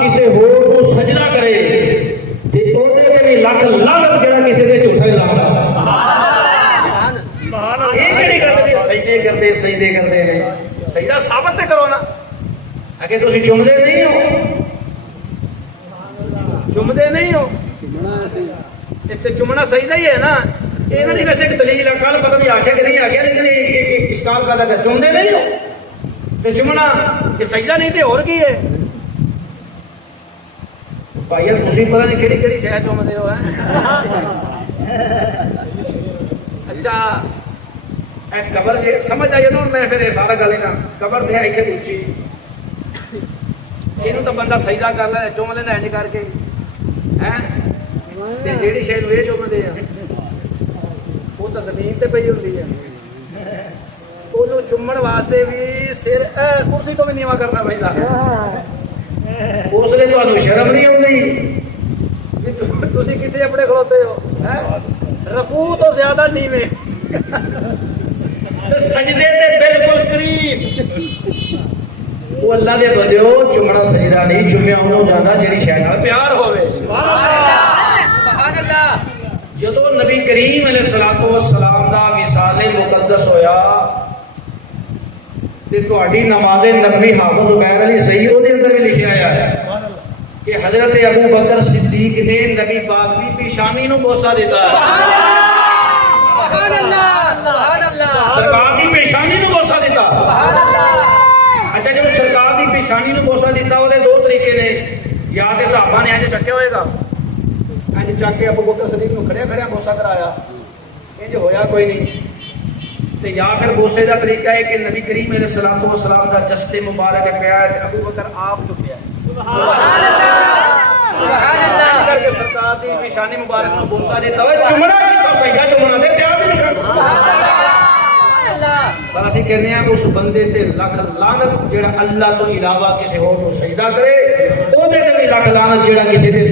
किसी होर को सजदा करे ते ओदे ते भी लख लानत जेड़ा किसी दे झूठा लादा ये केड़ी गल है सजदे करदे ने सजदा साबित ते करो ना अगे तुसी चुमदे नहीं हो इत्ते चुमना सजदा ही है ना इन्हां दी वैसे एक दलील है कल पता नहीं आखे कि नहीं आखे लेकिन एक इश्काल पैदा कर चुमदे नहीं हो ते चुमना ये सजदा नहीं ते और की है भाई तुम पता नहीं केड़ी केड़ी शह चुमदे हो अच्छा कबर समझ आई ना मैं फिर सारा गल ना कबर तो है इतने उची इनू तो बंदा सजदा कर ले चुम लेना इंज करके है जेड़ी शह ये चुमदे वो तो जमीन ते पई हुंदी है ओनू चुमण वास्ते भी सिर कुर्सी तो भी नीवा करना पैंदा उसने तो शर्म नहीं आती कितने अपने खलोते हो रकू तो ज्यादा नीवे सजदे ते बिल्कुल करीब वो अल्लाह दे बंदे हो चुमना सजदा नहीं चुम्या उन्होंने जाना जेड़ी शै नाल प्यार होवे सुभान अल्लाह जदों नबी करीम अलैहिस्सलातु वस्सलाम दा विसाले मुकद्दस होया ते तुहाडी नमाज़े नबी हाफिज़ उमैर अली सही ओदे अंदर भी लिखिया आया है कि हजरत अबू बकर सिद्दीक ने नबी पाक की पेशानी नूं बोसा दिता है सुभान अल्लाह सरकार की पेशानी नूं बोसा दिता सुभान अल्लाह अच्छा जब सरकार की पेशानी नूं बोसा दिता ओदे दो तरीके ने या ते सहाबा ने इंज चक्या होएगा इंज चक के अबू बकर सिद्दीक नूं खड़िया खड़िया बोसा कराया इंज होया कोई नहीं ते या फिर बोसे का तरीका है कि नबी करीम अलैहिस्सलातु वस्सलाम दा जस्ते मुबारक पिया है अबू बकर आप चुकिया सुभान अल्लाह करके सरकार दी पेशानी मुबारक नु बोसा देता है चुमना की तो सही चुमना दे प्यार दी निशानी सुभान अल्लाह पर असि कहने हैं उस बंदे ते लख लानत जेड़ा अल्लाह तो इलावा किसी होर को सजदा करे ओदे ते भी लख लानत जेड़ा किसी दे